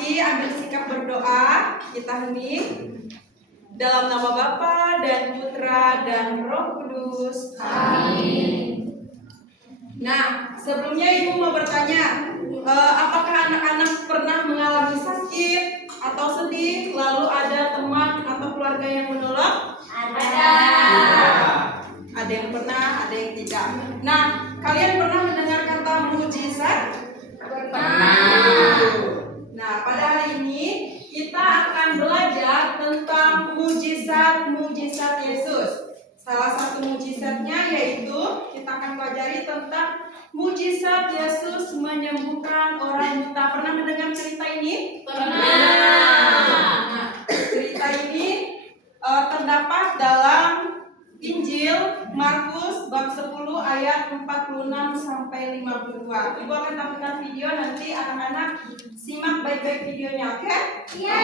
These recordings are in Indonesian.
Rafi ambil sikap berdoa. Kita hening. Dalam nama Bapa dan Putra dan Roh Kudus. Amin. Nah, sebelumnya Ibu mau bertanya, apakah anak-anak pernah mengalami sakit atau sedih, lalu ada teman atau keluarga yang menolong? Ada. Ada yang pernah, ada yang tidak. Nah, kalian pernah mendengar kata mujizat? Pernah. Nah, pada hari ini kita akan belajar tentang mujizat-mujizat Yesus. Salah satu mujizatnya yaitu kita akan pelajari tentang mujizat Yesus menyembuhkan orang buta. Pernah mendengar cerita ini? Pernah. Nah, cerita ini terdapat dalam Injil Markus bab 10 ayat 46 sampai 52. Ibu akan tampilkan video, nanti anak-anak simak baik-baik videonya, oke? Iya.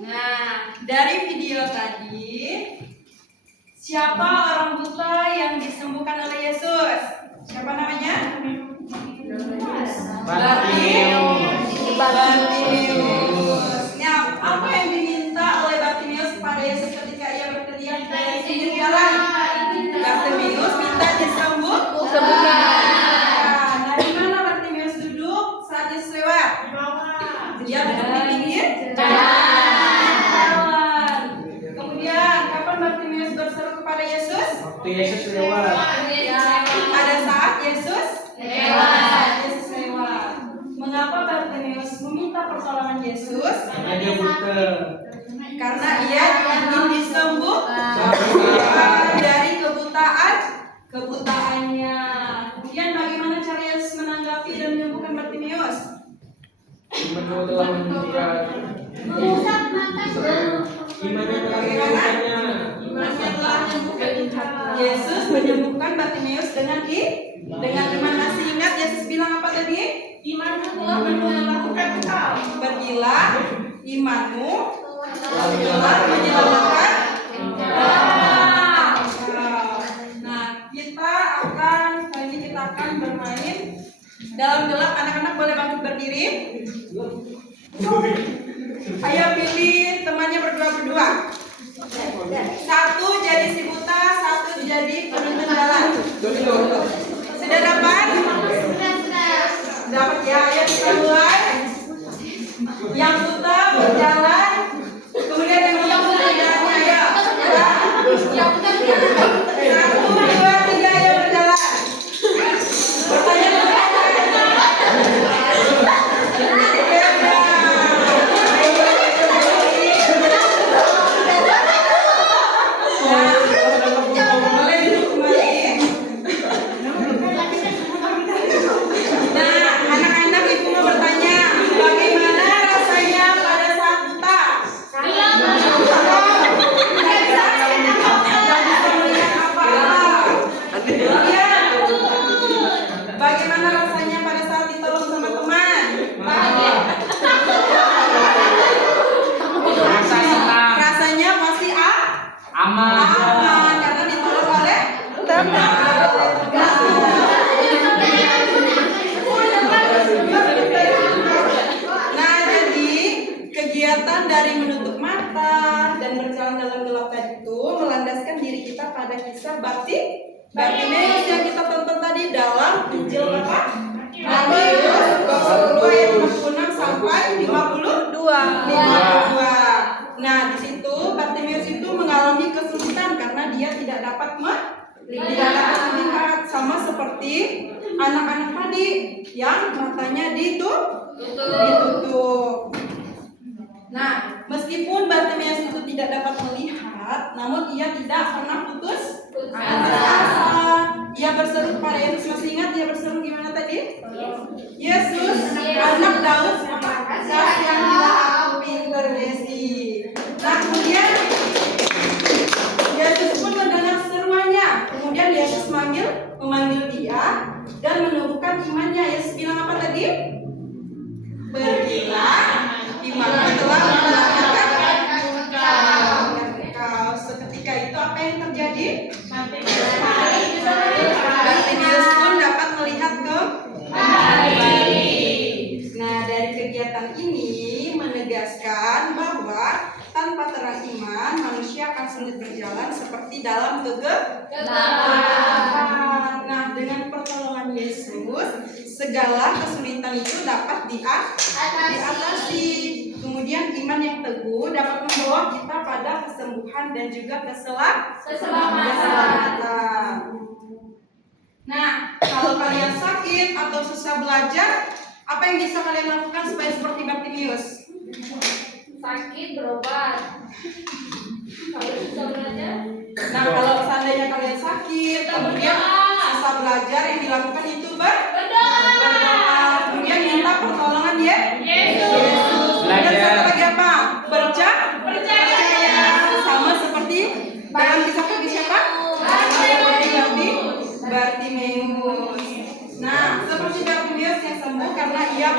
Nah, dari video tadi, siapa orang buta yang disembuhkan oleh Yesus? Siapa namanya? Bartimeus. Nah, apa yang diminta oleh Bartimeus kepada Yesus ketika ia berteriak dari pinggir jalan? Bartimeus minta disembuhkan. Nah, di mana Bartimeus duduk saat Yesus lewat? Dia duduk di pinggir jalan. Kemudian, kapan Bartimeus berseru kepada Yesus? Waktu Yesus lewat. Pada saat Yesus lewat. Mengapa Bartimeus meminta pertolongan Yesus? Karena dia buta. Karena ia ingin disembuhkan dari kebutaannya. Kemudian bagaimana cara Yesus menanggapi dan menyembuhkan Bartimeus? Imannya telah menyembuhkan. Mengusap mata. Imannya telah menyembuhkannya. Imannya telah menyembuhkan. Yesus menyembuhkan Bartimeus dengan iman. Masih ingat Yesus bilang apa tadi? Imanmu telah menyelamatkan engkau. Pergilah, imanmu telah menyelamatkan engkau. Nah, kali ini kita akan bermain dalam gelap. Anak-anak boleh bangkit berdiri. Ayo pilih temannya berdua-berdua. Satu jadi si buta, satu jadi penuntun jalan. Sudah dapat? Dapat ya, ayo kita mulai. Yang buta berjalan, kemudian yang buta berjalannya, ayo. Yang buta berjalan. 1, 2, 3, ayo berjalan. Bertanya boleh duduk kembali. kita pada kisah Bartimeus yang kita tonton tadi dalam Injil apa? Matius 22 ayat 46 sampai 52. Nah, di situ Bartimeus itu mengalami kesulitan karena dia tidak dapat melihat, sama seperti anak-anak tadi yang matanya ditutup. Nah, meskipun Bartimeus itu tidak dapat melihat, namun ia tidak pernah putus asa. Ia berseru kepada Yesus. Masih ingat dia berseru gimana tadi? Yesus, anak Daud, kasianilah aku, pinter Desi. Nah, kemudian Yesus pun mendengar seruannya. Kemudian Yesus memanggil dia dan menumbuhkan imannya. Yesus bilang apa tadi? Pergilah, imanmu telah menyelamatkan engkau. Seketika itu apa yang terjadi? Bartimeus pun dapat melihat kembali. Nah, dari kegiatan ini menegaskan bahwa tanpa terang iman manusia akan sulit berjalan seperti dalam kegelapan. Nah, dengan pertolongan Yesus, segala kesulitan itu dapat diatasi. Kemudian iman yang teguh dapat membawa kita pada kesembuhan dan juga keselamatan. Nah, kalau kalian sakit atau susah belajar, apa yang bisa kalian lakukan supaya seperti Bartimeus? Sakit berobat. Kalau susah belajar. Nah, kalau seandainya kalian sakit, kemudian susah belajar, yang dilakukan itu berdoa. Kemudian minta pertolongan Yesus. Dan satu lagi apa? Percaya. Sama seperti dalam kisah tadi siapa? Bartimeus. Nah, seperti Bartimeus yang sembuh karena ia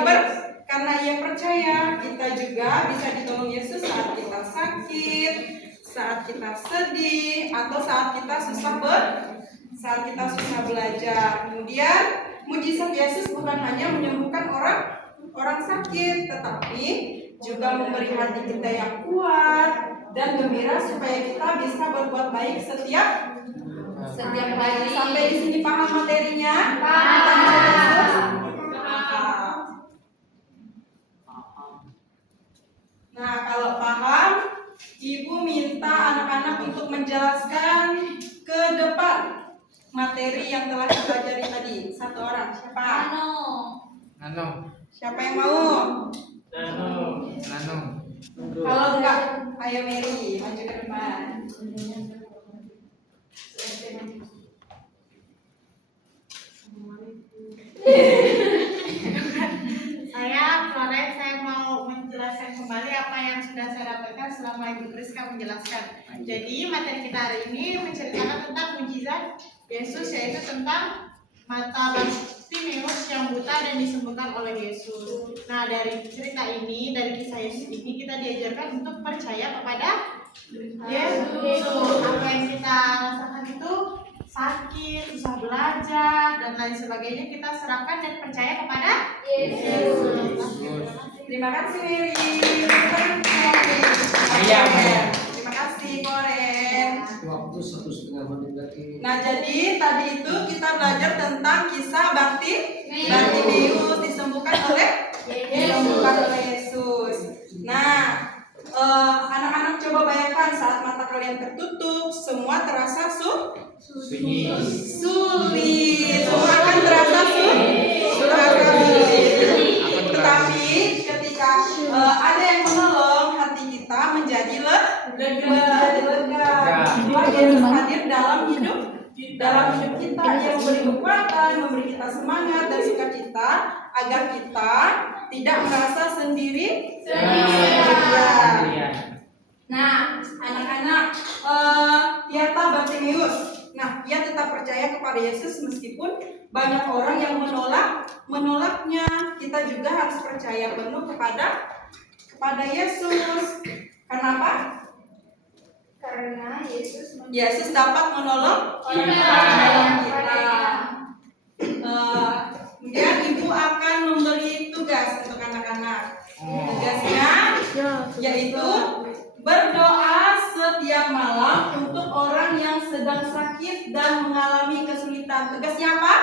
percaya. Kita juga bisa ditolong Yesus saat kita sakit, saat kita sedih, atau saat kita susah belajar. Kemudian mujizat Yesus bukan hanya menyembuhkan orang sakit, tetapi juga memberi hati kita yang kuat dan gembira supaya kita bisa berbuat baik setiap hari. Sampai di sini paham materinya? Paham. Nah, kalau paham, Ibu minta anak-anak untuk menjelaskan ke depan materi yang telah dipelajari tadi. Satu orang, siapa? Nano. Siapa yang mau? Nano. Kalau enggak, ayo Mary, maju ke depan. Saya mau menjelaskan kembali apa yang sudah saya dapatkan selama Ibu Priska menjelaskan. Jadi materi kita hari ini menceritakan tentang mujizat Yesus, yaitu tentang mata Bartimeus yang buta dan disembuhkan oleh Yesus. Nah, dari cerita ini, dari kisah Yesus ini, kita diajarkan untuk percaya kepada Yesus. Apa yang kita rasakan itu sakit, susah belajar, dan lain sebagainya, kita serahkan dan percaya kepada Yesus. Terima kasih Mary. Terima kasih Koren. Waktu 1,5 menit lagi. Nah, jadi tadi itu kita belajar tentang kisah Bartimeus disembuhkan oleh Yesus. Nah, anak-anak coba bayangkan saat mata kalian tertutup, semua terasa Sunyi. sulit. Semua akan terasa sulit. Tetapi ketika ada yang menolong, hati kita menjadi lega. Bahwa Yesus hadir dalam hidup kita. Dia memberi kekuatan, memberi kita semangat dan sukacita agar kita tidak merasa sendiri. Nah, anak-anak, Pieta Bartimeus. Nah, ia tetap percaya kepada Yesus meskipun banyak orang yang menolaknya. Kita juga harus percaya penuh kepada Yesus. Kenapa? Karena Yesus dapat menolong kita. Kemudian ibu akan memberi tugas untuk anak-anak. Tugasnya yaitu berdoa setiap malam untuk orang yang sedang sakit dan mengalami kesulitan. Tugasnya apa?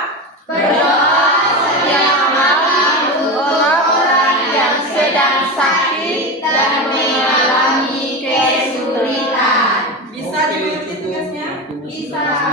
Berdoa setiap malam untuk orang yang sedang sakit dan mengalami kesulitan. Bisa dimengerti tugasnya? Bisa.